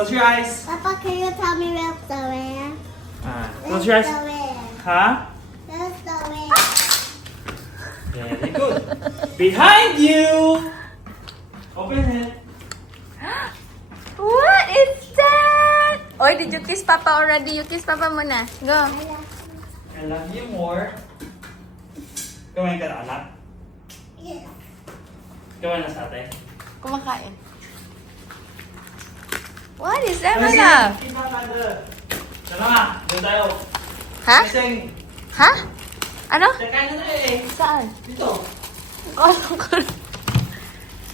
Close your eyes. Papa, can you tell me where's the way? Close your eyes. The way. Huh? Where's the way? Very good. Behind you. Open it. What is that? Oy, did you kiss Papa already? You kiss Papa muna. Go. I love you more. Kumain ka na, anak? Yeah. Kumain na sa ate. Kumakain. What is that, my love? Iba ka doon. Tara nga, doon tayo. Ha? Kasing, Ha? Ano? kakain na eh. Saan? Dito.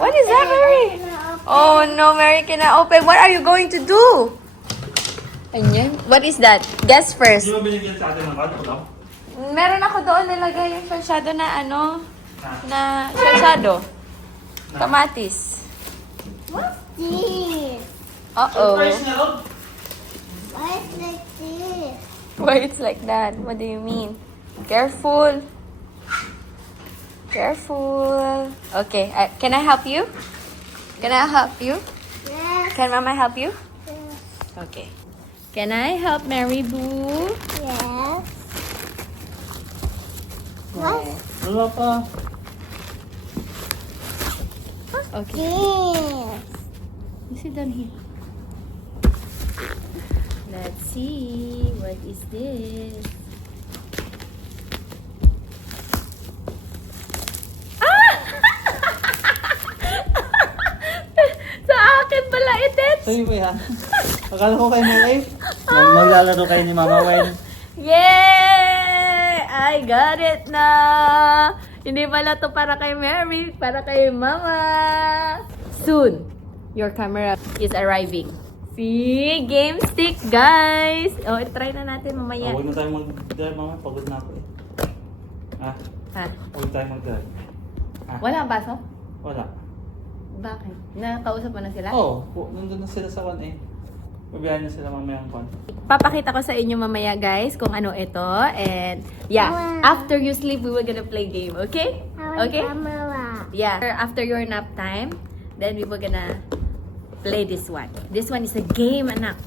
What is that, Mary? Oh no, Mary cannot open. What are you going to do? Ayan. What is that? Guess first. Di ba binigyan sa atin ng card? Wala. Meron ako doon nilagay yung salsado na ano, Ah. na salsado. Kamatis. What's this? Uh-oh. Surprise na ron. Why is like this? Why it's like that? What do you mean? Careful. Careful. Okay, can I help you? Can I help you? Yes. Can Mama help you? Yes. Okay. Can I help Mary Boo? Yes. What? Wala pa. Okay. This. You sit down here. Let's see. What is this? Ah! Sa akin pala itin. Sa'yo ba yan? Akala ko kayo may life. Maglalaro kayo ni Mama Wen. Yay! I got it na! Hindi pala to para kay Mary, para kay Mama. Soon, your camera is arriving. See? Game stick, guys! Oh, try na natin mamaya. Huwag na tayo mag-drive, Mama. Pagod na ako eh. Ah, Ha? huwag tayo mag-drive. Wala ang baso? Wala. Bakit? Nakausap mo na sila? Oo, nandun na sila sa one eh. Pabiyahan na sila mamayang kwan. Papakita ko sa inyo mamaya, guys, kung ano ito. And, yeah, after you sleep, we will gonna play game, okay? Okay? Camera. Yeah. After your nap time, then we were gonna play this one. This one is a game, anak.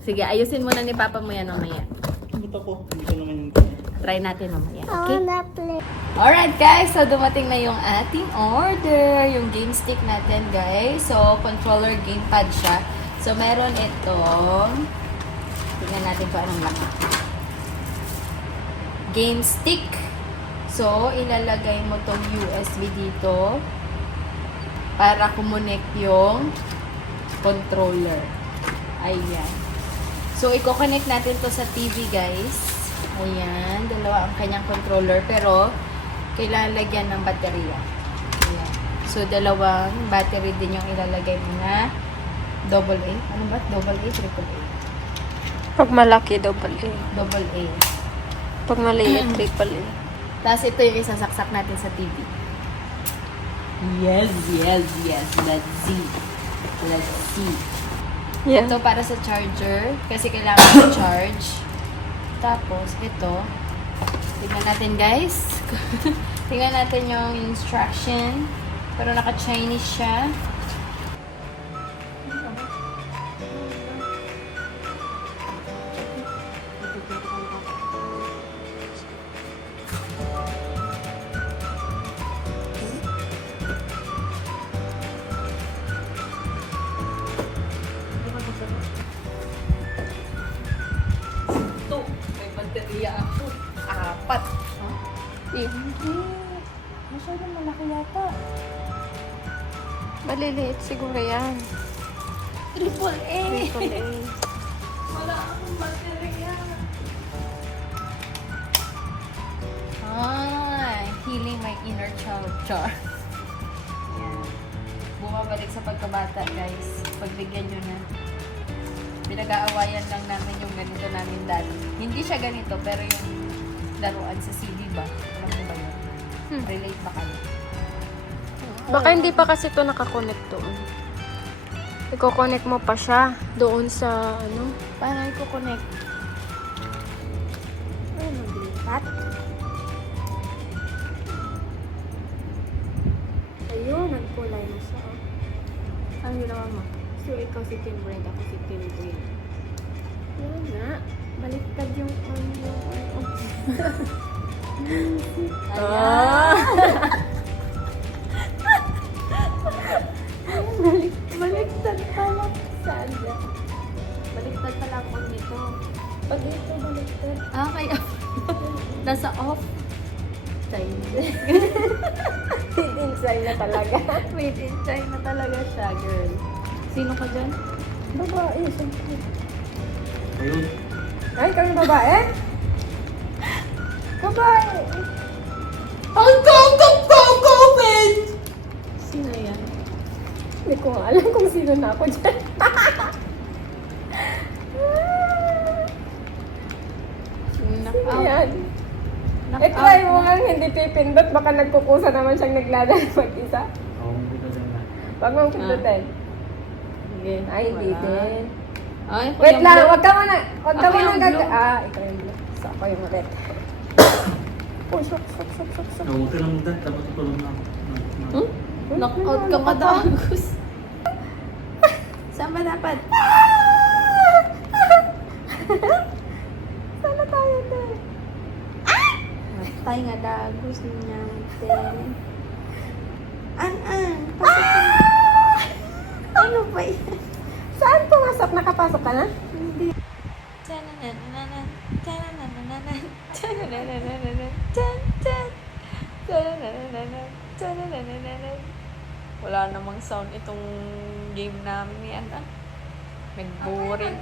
Sige, ayusin muna ni Papa mo yan mamaya. Hindi ko. Hindi ko naman yung Try natin mamaya, I okay? wanna play. Alright guys, so dumating na yung ating order. Yung game stick natin, guys. So, controller gamepad siya. So, meron itong, tingnan natin kung anong laman. Game stick. So, ilalagay mo tong USB dito para kumonek yung controller. Ayan. So, i-connect natin to sa TV, guys. Ayan. Dalawa ang kanyang controller. Pero, kailangan lagyan ng baterya. Ayan. So, dalawang battery din yung ilalagay mo na AA. Ano ba? AA, AAA. Pag malaki, double A. AA. Pag maliit, triple A. Tapos ito yung isasaksak natin sa TV. Yes, yes, yes. Let's see. Let's see. Yeah. Ito para sa charger. Kasi kailangan i-charge. Tapos, ito. Tingnan natin, guys. Tingnan natin yung instruction. Pero naka-Chinese siya. Ito, may baterya ako. 4. Huh? Hindi. Masyadong malaki yata. Maliliit siguro yan. Triple A. Triple A. Wala akong baterya. Healing my inner child. Char. Yan. Bumabalik sa pagkabata, guys. Pagbigyan nyo na. Pinag-aawayan lang namin yung ganito namin dati. Hindi siya ganito, pero yung laruan sa CD ba? Alam mo ba yun? Relate ba kayo? Baka hindi pa kasi ito nakakonect doon. Iko-connect mo pa siya doon sa ano. Paano i-connect? Ay, maglipat. Ayun, nagkulay na siya. nyo na mama. So, ikaw si Team Red, ako si Team Green. Yan na. Baliktad yung ano. Baliktad pala. Saan ba? Baliktad pala ang on nito. Pag ito baliktad. Okay. Nasa off. Time. Made in China talaga. Made in China talaga siya, girl. Sino ka dyan? Babae, siyempre. Ayun. Ay, kami babae? Babae! Ang COVID! Sino yan? Hindi ko nga alam kung sino na ako dyan. Knock-out. Ayan. Knock-out Try mo na. nga hindi pipindot, baka nagkukusa naman siyang naglalaro mag-isa. Oo, buta dyan na. Wag mong pindutin. Sige. Ay, hindi Wala. din. Ay, ako Wait yung lang, blue. wag ka muna. Wag ka Ako muna yung gag... blue. Ah, ikaw yung blue. So, ako yung red. Oh, shock. Huwag ka lang magdan. Dapat tutulog na ako. Knockout ka pa, Dagus. Saan ba dapat? Sana tayo na. Matay nga, Dagus. Nyante. An-an. Ano ba yan? Saan pumasok? Nakapasok ka na? Hindi. Tananananan, tananananan, tananananan, tan, tan. Tananananan, tananananan. Wala namang sound itong game namin ni Ana. Nag-boring.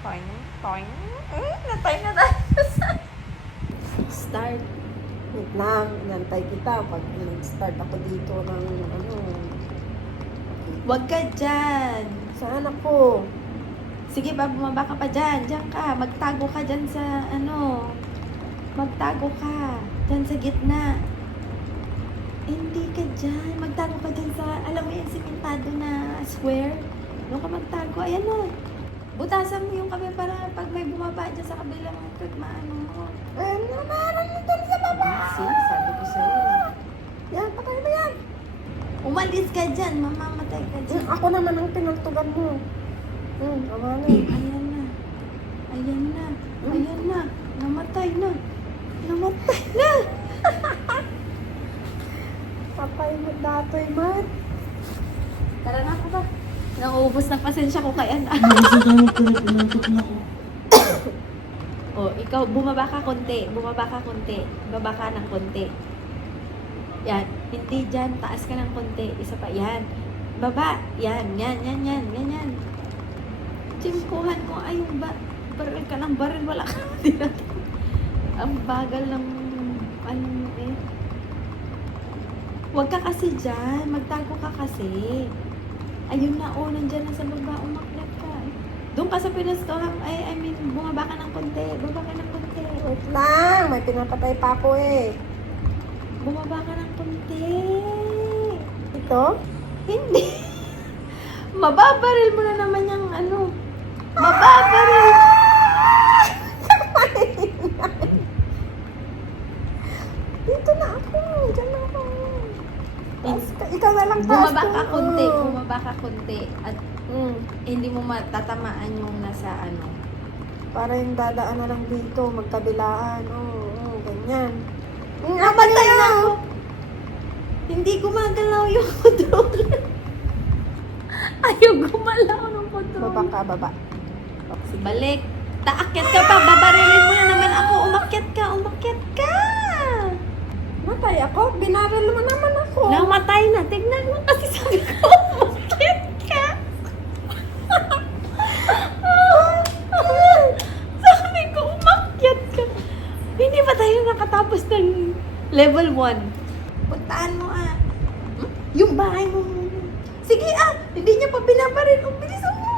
Toing, toing. Natay na tayo sa... Start. Wait lang, inantay kita. Pag nag-start ako dito ng ano... Huwag ka dyan. Saan ako? Sige ba, bumaba ka pa dyan. Diyan ka. Magtago ka dyan sa ano. Magtago ka. Dyan sa gitna. Hindi ka dyan. Magtago ka dyan sa, alam mo yung simentado na square. Doon ka magtago. Ayan na. Butasan mo yung kape para pag may bumaba dyan sa kabilang tut, maano mo. Ano naman nito sa baba? See, sabi ko sa'yo. Yan, patay mo yan. Umalis ka dyan. Mamamatay ka dyan. Ako naman ang pinagtugan mo. Tama na. Ayan na. Ayan na. Ayan na. Namatay na. Namatay na. Patay mo datoy man. Tara na ako ba? Nauubos na pasensya ko kay Ana. Pinantok na ako. O, ikaw, bumaba ka konti. Bumaba ka konti. Baba ka ng konti. Yan. Hindi dyan. Taas ka ng konti. Isa pa. Yan. Baba. Yan. Yan. Yan. Yan. Ganyan. Chimkuhan ko. Ay, yung baril ka ng baril. Wala ka. Ang bagal ng ano eh. Huwag ka kasi dyan. Magtago ka kasi. Ayun na, nandyan na sa baba. Umakyat ka. Doon ka sa pinastohan. I mean, bumaba ka ng konti. Baba ka ng konti. Wait lang, may pinapatay pa ako eh. Bumaba ka ng konti. Ito? Hindi. Mababaril mo na naman yung ano. Mababaril. Dito na ako. Diyan na ako. Ikaw na lang Bumaba taas ka ko. konti. Bumaba ka konti. At Mm. hindi mo matatamaan yung nasa ano. Para yung dadaan na lang dito, magkabilaan. Oo, ganyan. Namatay na ako. Hindi gumagalaw yung controller. Ayaw gumalaw ng controller. Baba ka, baba. Balik. Taakyat ka pa. Babarilin mo na naman ako. Umakyat ka. Umakyat ka. Matay ako? Binaril mo naman ako. Namatay na. Tignan mo kasi sabi ko. Umakyat ka. Sabi ko, umakyat ka. Hindi pa tayo nakatapos ng level 1. Puntaan mo ah. Yung bahay mo. Sige ah. Hindi niya pa binabaril. Bilisan mo.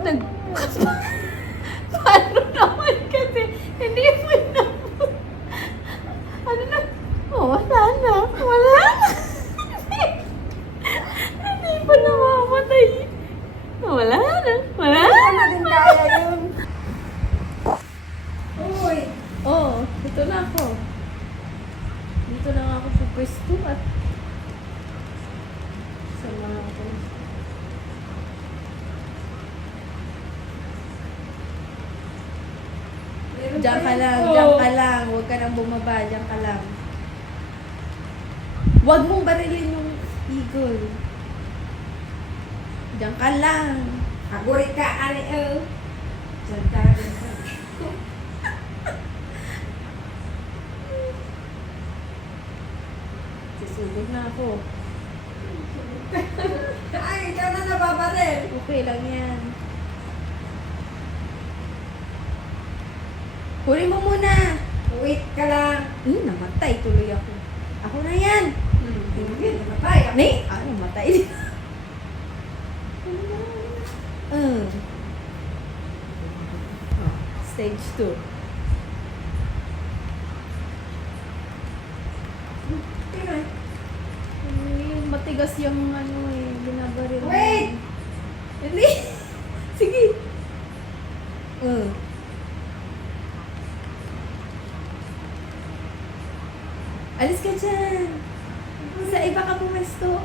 Nag... Paano naman kasi? Hindi mo na... Ano na? Oh, wala na. Wala na. Hindi pa namamatay. Wala na. Wala Wala na. na din kaya yun. Uy, ako. Dito lang ako pupwesto at sama ako. Diyan ka lang, diyan ka lang. Huwag ka nang bumaba, diyan ka lang. Huwag mong barilin yung eagle. Diyan ka lang. Aguri ka, ari, Diyan ka. Susugod na ako. Ay, ikaw na nababaril. Okay lang yan. Huli mo muna. Wait ka lang. Namatay tuloy ako. Ako na yan. Hindi, namatay. Ni? Namatay din. Stage 2. Matigas yung ano eh, binabaril. Wait! Hindi. Sige. Alis ka dyan. Sa iba ka pumesto.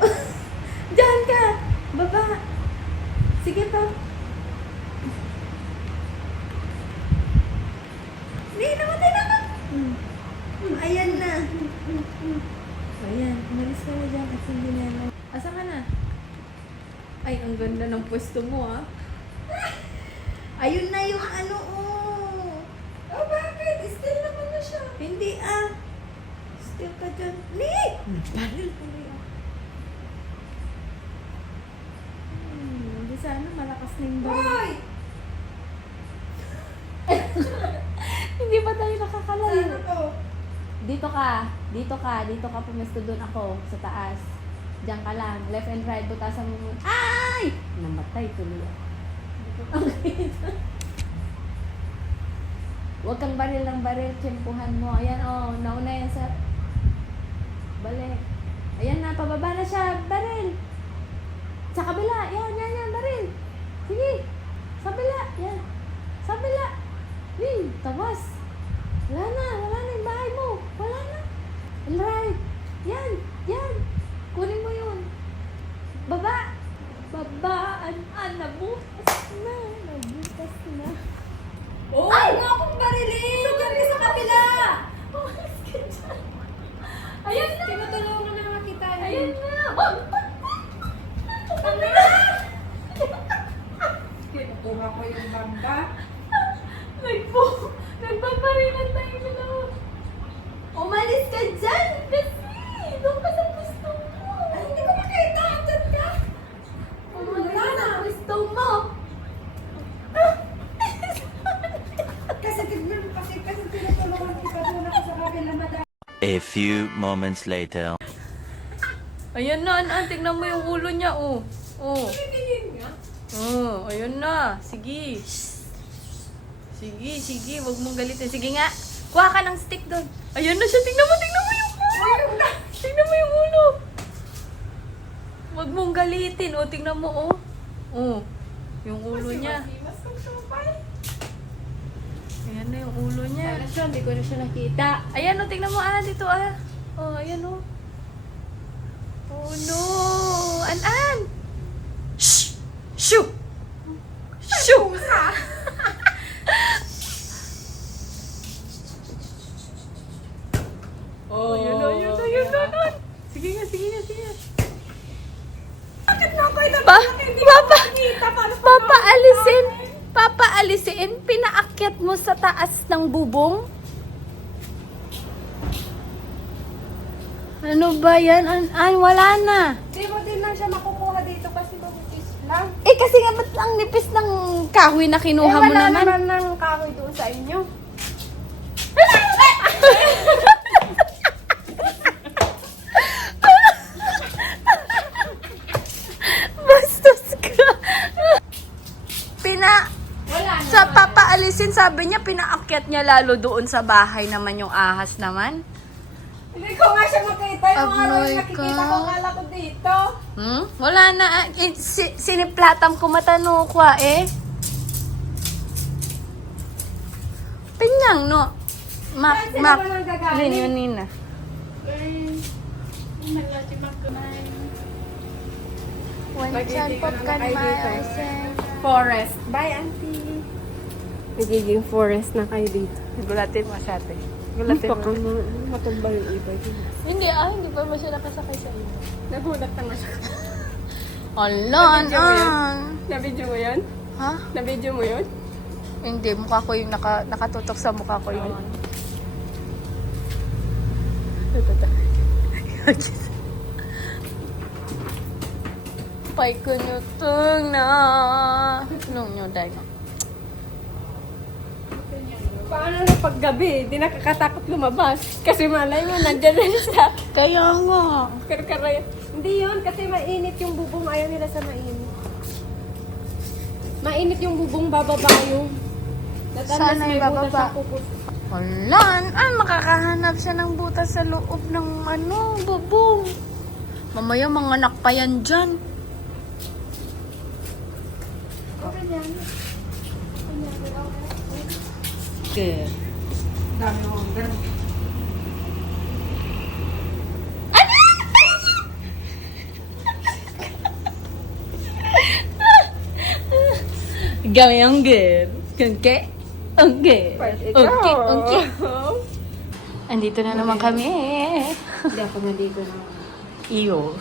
Diyan ka. Baba. Sige pa. Hindi, namatay na ka. Ayan na. Ayan, umalis ka na dyan kasi hindi na lang. Asa ka na? Ay, ang ganda ng pwesto mo ah. Ayun na yung ano oh. Oh, bakit? Still naman na siya. Hindi ah. Still ka dyan. Nick! Baril tuloy ah. Hindi sana malakas na yung baril. Hoy! Hindi pa tayo nakakalayo. Ano to? Dito ka. Dito ka. Dito ka pumesto doon ako. Sa taas. Diyan ka lang. Left and right. Butasan mo muna. Ay! Namatay tuloy ako. Huwag kang baril ng baril. Tsempuhan mo. Ayan oh. Nauna yan sa... Balik. Ayan na. Pababa na siya. Baril. Sa kabila. Yan. Baril. Sige. Sa kabila. Yan. Sa kabila. Tawas. Wala na yung bahay mo. Wala na. And right. Yan. Kunin mo yun. Baba. Babaan. Nabutas na. Oh, ay! Huwag akong barilin! Diyan ka sa kabila! Umalis ka dyan. Ayan na! Tinutulungan na nga kita. Ayan na. Kinukuha ko yung bangga. Nagbabarilan tayo na. Umalis ka dyan. Kasi. Doon ka sa gusto mo. Ay, hindi ko makita. Diyan ka. Umalis ka sa gusto mo. Kasi tignan mo kasi tinutulungan kita doon ako sa kabila, madam. A few moments later. Ayan na, tignan mo yung ulo niya, oh. Oh. Oh, ayun na. Sige. Sige, wag mong galitin. Sige nga, kuha ka ng stick doon. Ayun na siya, tignan mo yung ulo. Tignan mo yung ulo. Wag mong galitin, oh, tignan mo, oh. Oh, yung ulo niya. Ayan na yung ulo niya. Wala siya. Hindi ko na siya nakita. Ayan, oh, tignan mo, dito, Oh, ayan, oh. Oh, no. An. Shh! Shoo! Shoo! Oh, yun na. Sige nga. Bakit na ako ito? Papaalisin, pinaakyat mo sa taas ng bubong? Ano ba yan? Wala na. Di mo din lang siya makukuha dito kasi mabutis lang. Kasi nga ba't ang nipis ng kahoy na kinuha mo wala naman? naman ng kahoy doon sa inyo. Bastos ka. Sa papaalisin, sabi niya, pinaakyat niya lalo doon sa bahay naman yung ahas naman. Hindi ko nga siya makita. Yung araw Agnoy yung nakikita ka. ko, kala ko dito. Wala na. Siniplatam ko matano ko eh. Pinyang, no? Sila ba nang gagaling? Nina. Magiging forest. Bye, auntie. Nagiging forest na kayo dito. Gulatin mo siya, ate. Baka matumbal yung iba yun. Hindi pa ba siya nakasakay sa iyo? Nagulat na nga siya. Alon, Nabidyo mo yun? Ha? Nabidyo mo yun? Hindi, mukha ko yung nakatutok sa mukha ko yun. Pay ko nutong na. Nung nyo dahil. Paano na paggabi? Di nakakatakot lumabas. Kasi malay mo, nandyan na siya. Kaya nga. Karkaray. Hindi yun, kasi mainit yung bubong. Ayaw nila sa mainit. Mainit yung bubong, bababa yung. Sana may yung bababa. butas sa pupus. Wala. Makakahanap siya ng butas sa loob ng bubong. Mamaya mga anak pa yan dyan. Good. Dami mo. Ganun. Gawin ang good. Okay? Okay. Okay. Andito na naman kami. Hindi ako nandito na. Iyo.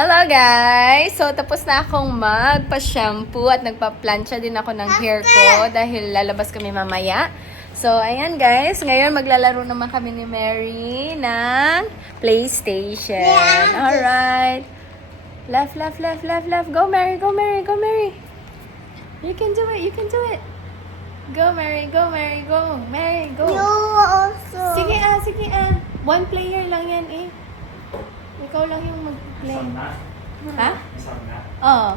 Hello guys! So tapos na akong magpa-shampoo at nagpa-plancha din ako ng hair ko dahil lalabas kami mamaya. So ayan guys, ngayon maglalaro naman kami ni Mary ng PlayStation. Alright. Left, left, left, left, left. Go Mary, go Mary, go Mary. You can do it, you can do it. Go Mary, go Mary, go. Mary, go. You also. Sige ah. One player lang yan eh. Ikaw lang yung mag-play. Isang na? Ha? Isang na? Oo.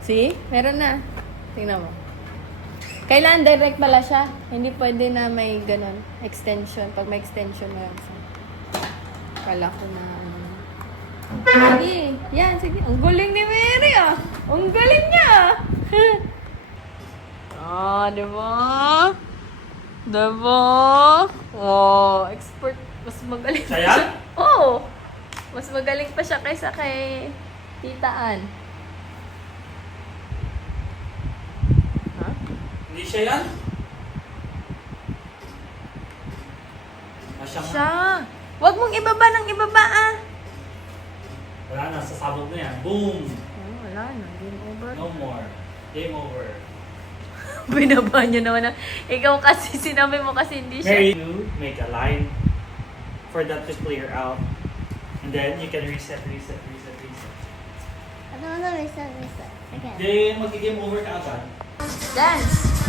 See? Meron na. Tingnan mo. Kailangan direct pala siya. Hindi pwede na may ganun. Extension. Pag may extension na yan. Kala ko na... Sige. Yan, sige. Ang galing ni Mary ah. Ang galing niya ah. Diba? Diba? Oh, expert. Mas magaling Siya yan? Oo. Mas magaling pa siya kaysa kay Tita Ann. Ha? Hindi siya yan? Masya nga. Siya. Huwag mong ibaba ng ibaba ah. Wala na, sasabog na yan. Boom! Oh, wala na. Game over. No more. Game over. Binaba niyo naman. Ikaw kasi, sinabi mo kasi hindi siya. Mary, you make a line for that to clear out. And then you can reset. Ano, reset. Okay. Then, mag-game over ka agad. Dance.